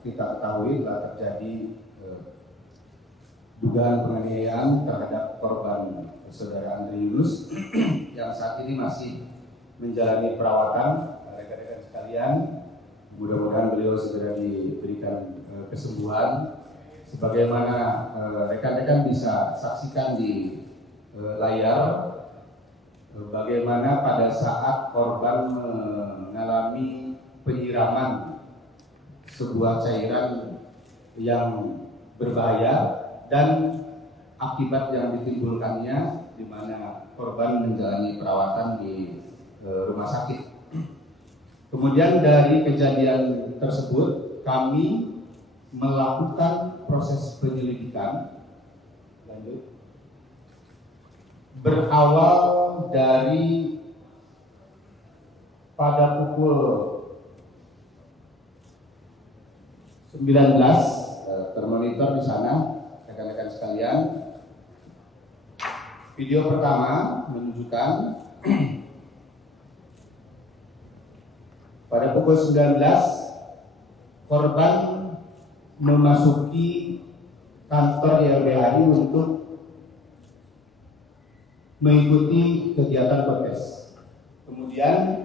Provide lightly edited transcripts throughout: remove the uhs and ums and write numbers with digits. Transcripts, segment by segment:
kita ketahui telah terjadi dugaan penganiayaan terhadap korban saudara Andri Yunus yang saat ini masih menjalani perawatan. Rekan-rekan sekalian, mudah-mudahan beliau segera diberikan kesembuhan. Sebagaimana rekan-rekan bisa saksikan di layar, bagaimana pada saat korban mengalami penyiraman sebuah cairan yang berbahaya dan akibat yang ditimbulkannya, di mana korban menjalani perawatan di rumah sakit. Kemudian dari kejadian tersebut kami melakukan proses penyelidikan lanjut, berawal dari pada pukul 19, termonitor di sana rekan-rekan sekalian. Video pertama menunjukkan pada pukul 19 korban memasuki kantor YLBHI untuk mengikuti kegiatan protes. Kemudian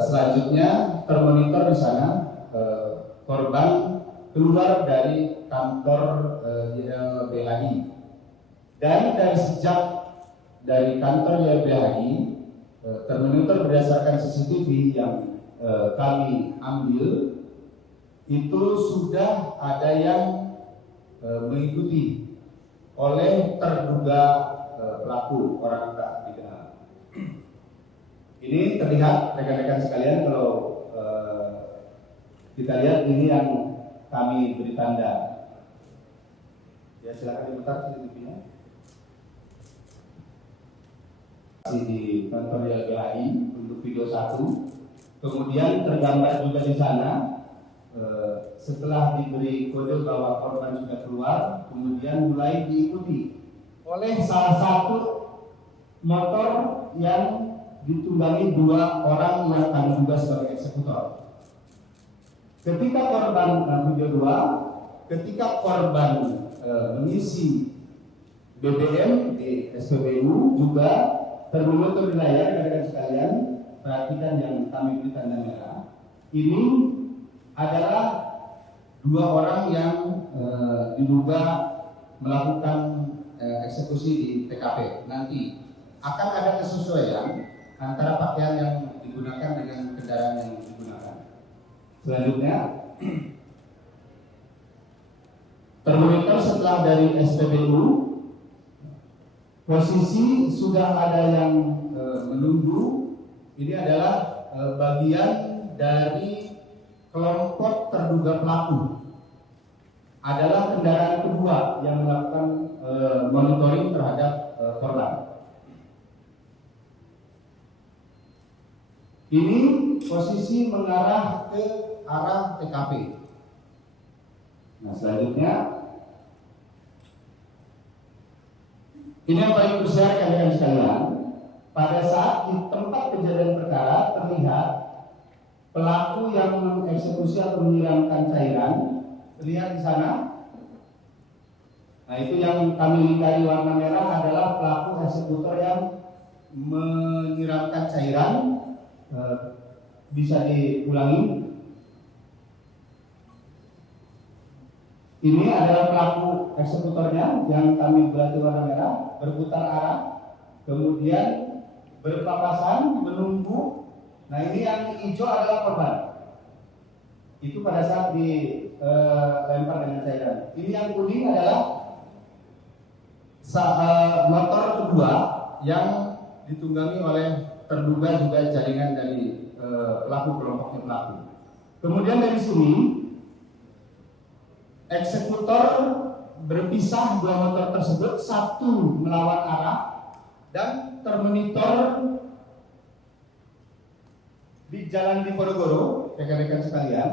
selanjutnya termonitor di sana korban keluar dari kantor YLBHI, dan dari sejak dari kantor YLBHI termonitor berdasarkan CCTV yang kami ambil itu sudah ada yang mengikuti oleh terduga pelaku orang tak dikenal. Ini terlihat rekan-rekan sekalian, kalau kita lihat ini yang kami beri tanda. Ya, silakan diputar CCTV-nya. Di kantor YLBHI untuk video 1. Kemudian tergambar juga di sana setelah diberi kode bahwa korban sudah keluar, kemudian mulai diikuti oleh salah satu motor yang ditunggangi 2 orang yang kami duga sebagai eksekutor. Ketika korban video 2, ketika korban mengisi BBM di SPBU, juga termonitor di layar rekan-rekan sekalian. Perhatikan yang kami beri tanda merah. Ini adalah 2 orang yang diduga melakukan eksekusi di TKP. Nanti akan ada kesesuaian antara pakaian yang digunakan dengan kendaraan yang digunakan. Selanjutnya, termonitor setelah dari SPBU, posisi sudah ada yang menunggu. Ini adalah bagian dari kelompok terduga pelaku. Adalah kendaraan kedua yang melakukan monitoring terhadap korban. Ini posisi mengarah ke arah TKP. Nah, selanjutnya ini yang paling besar rekan-rekan sekalian. Pada saat di tempat kejadian perkara terlihat pelaku yang mengeksekusi atau menyiramkan cairan, terlihat di sana. Nah, itu yang kami lingkari warna merah adalah pelaku eksekutor yang menyiramkan cairan. Bisa diulangi. Ini adalah pelaku eksekutornya yang kami berarti warna merah, berputar arah, kemudian berpapasan menunggu. Nah, ini yang hijau adalah korban. Itu pada saat dilempar dengan cairan. Ini yang kuning adalah motor kedua yang ditunggangi oleh terduga juga jaringan dari pelaku, kelompoknya pelaku. Kemudian dari sini eksekutor berpisah 2 motor tersebut, satu melawan arah, dan termonitor di Jalan Diponegoro, rekan-rekan sekalian.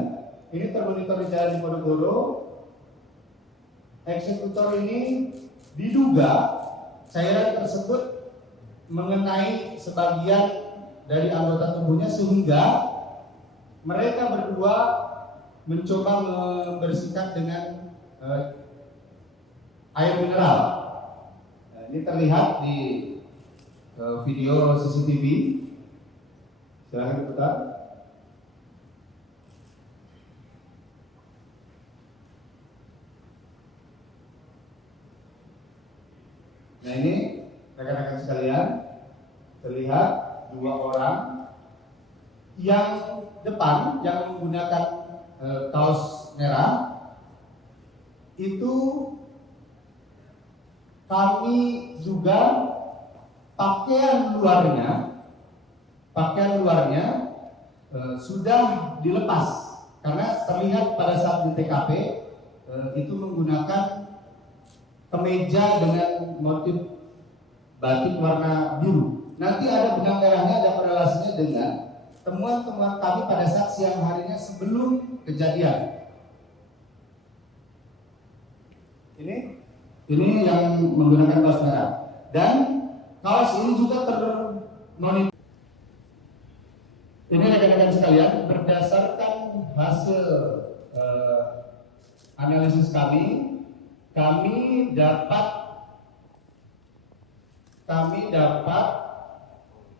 Ini termonitor di Jalan Diponegoro. Eksekutor ini diduga cairan tersebut mengenai sebagian dari anggota tubuhnya, sehingga mereka berdua mencoba membersihkan dengan air mineral. Nah, ini terlihat di video CCTV. Silahkan putar. Nah, ini rekan-rekan sekalian, terlihat dua orang yang depan yang menggunakan kaos merah itu kami juga pakaian luarnya sudah dilepas karena terlihat pada saat di TKP itu menggunakan kemeja dengan motif batik warna biru. Nanti ada benang merahnya, ada korelasinya dengan temuan-temuan kami pada saat siang harinya sebelum kejadian. Ini yang menggunakan kaos merah dan kaos ini juga termonitor. Ini rekan-rekan sekalian, berdasarkan hasil analisis kami dapat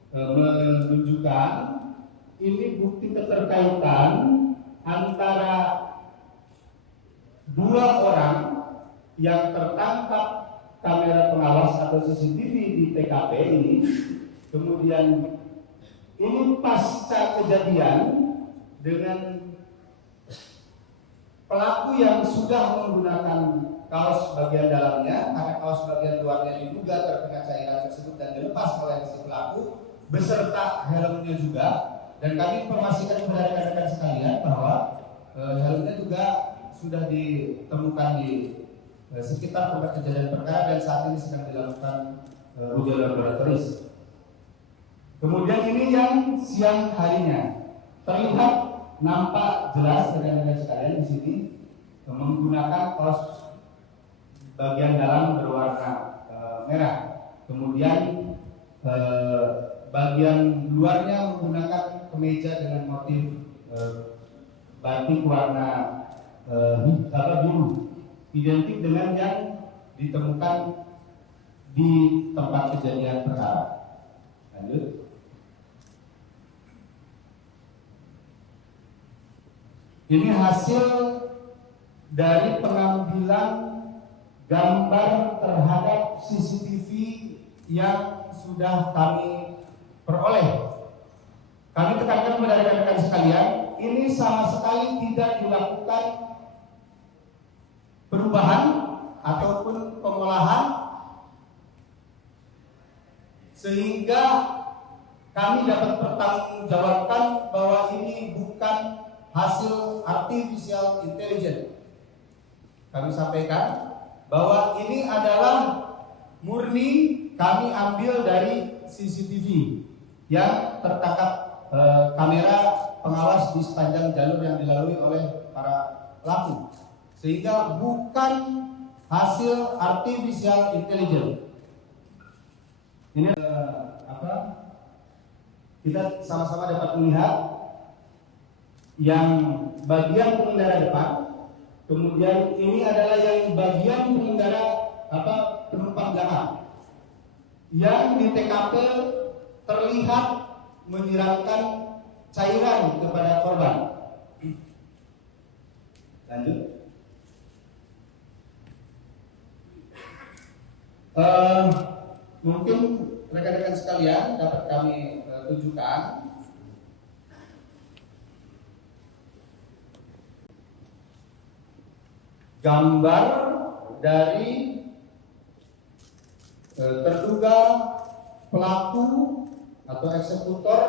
menunjukkan ini bukti keterkaitan antara dua orang yang tertangkap kamera pengawas atau CCTV di TKP ini. Kemudian ini pasca kejadian dengan pelaku yang sudah menggunakan kaos bagian dalamnya, karena kaos bagian luarnya diduga terkena cairan tersebut dan dilepas oleh si pelaku beserta helmnya juga. Dan kami informasikan kepada rekan-rekan sekalian bahwa helmnya juga sudah ditemukan di sekitar tempat kejadian perkara dan saat ini sedang dilakukan uji laboratoris. Kemudian ini yang siang harinya terlihat nampak jelas rekan-rekan sekalian di sini menggunakan kaos bagian dalam berwarna merah. Kemudian bagian luarnya menggunakan kemeja dengan motif batik warna biru, identik dengan yang ditemukan di tempat kejadian perkara. Lanjut. Ini hasil dari pengambilan gambar terhadap CCTV yang sudah kami peroleh. Kami tekankan kepada rekan-rekan sekalian, ini sama sekali tidak dilakukan perubahan ataupun pengolahan sehingga kami dapat bertanggungjawabkan bahwa ini bukan hasil artificial intelligence. Kami sampaikan bahwa ini adalah murni kami ambil dari CCTV yang tertangkap kamera pengawas di sepanjang jalur yang dilalui oleh para pelaku, sehingga bukan hasil artificial intelligence. Ini kita sama-sama dapat melihat yang bagian pengendara depan, kemudian ini adalah yang bagian pengendara penumpang belakang yang di TKP terlihat menyiramkan cairan kepada korban. Lanjut. Mungkin rekan-rekan sekalian dapat kami tunjukkan gambar dari terduga pelaku atau eksekutor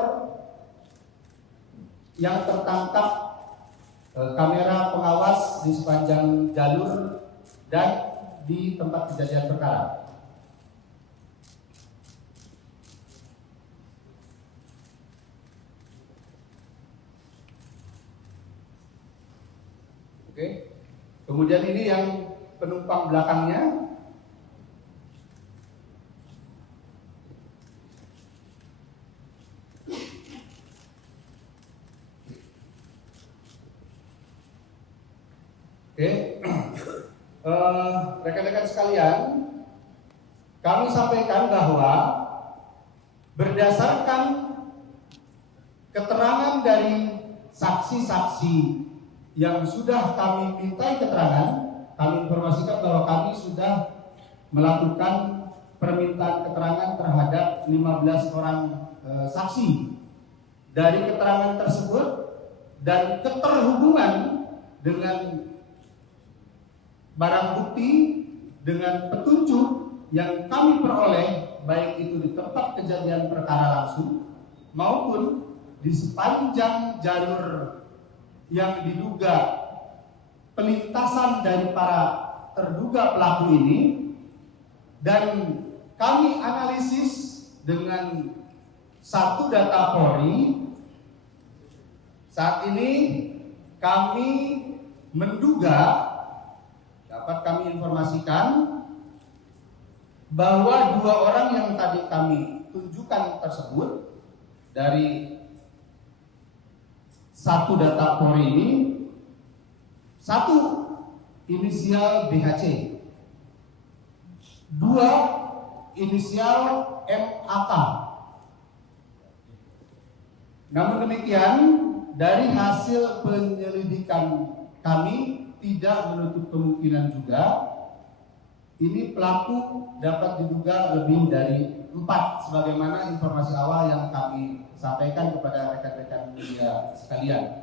yang tertangkap kamera pengawas di sepanjang jalur dan di tempat kejadian perkara. Oke. Kemudian ini yang penumpang belakangnya. Oke, rekan-rekan sekalian, kami sampaikan bahwa berdasarkan keterangan dari saksi-saksi yang sudah kami mintai keterangan, kami informasikan bahwa kami sudah melakukan permintaan keterangan terhadap 15 orang saksi. Dari keterangan tersebut dan keterhubungan dengan barang bukti, dengan petunjuk yang kami peroleh, baik itu di tempat kejadian perkara langsung maupun di sepanjang jalur yang diduga pelintasan dari para terduga pelaku ini, dan kami analisis dengan satu data Polri. Saat ini kami menduga, dapat kami informasikan bahwa 2 orang yang tadi kami tunjukkan tersebut dari satu data Polri ini, satu inisial BHC, 2 inisial MAK. Namun demikian, dari hasil penyelidikan kami tidak menutup kemungkinan juga ini pelaku dapat diduga lebih dari 4, sebagaimana informasi awal yang kami sampaikan kepada rekan-rekan media sekalian.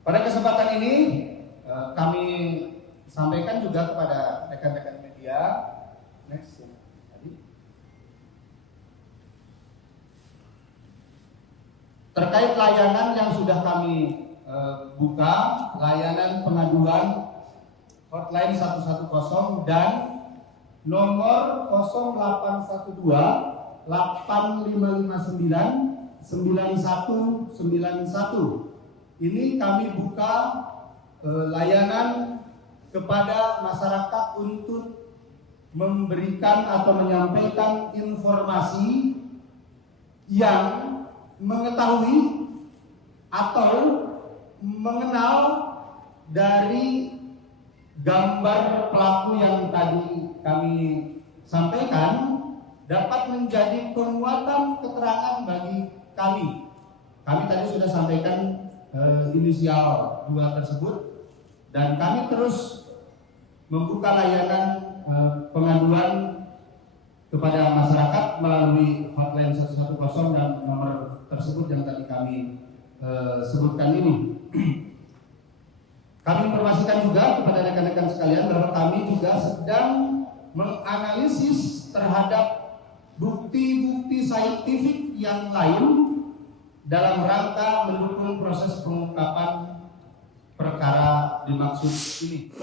Pada kesempatan ini kami sampaikan juga kepada rekan-rekan media. Next. Terkait layanan yang sudah kami buka, layanan pengaduan hotline 110 dan nomor 0812 8559 9191. Ini kami buka layanan kepada masyarakat untuk memberikan atau menyampaikan informasi yang mengetahui atau mengenal dari gambar pelaku yang tadi kami sampaikan, dapat menjadi penguatan keterangan bagi kami. Kami tadi sudah sampaikan inisial 2 tersebut, dan kami terus membuka layanan pengaduan kepada masyarakat melalui hotline 110 dan nomor tersebut yang tadi kami sebutkan ini. Kami informasikan juga kepada rekan-rekan sekalian bahwa kami juga sedang menganalisis terhadap bukti-bukti saintifik yang lain dalam rangka mendukung proses pengungkapan perkara dimaksud ini.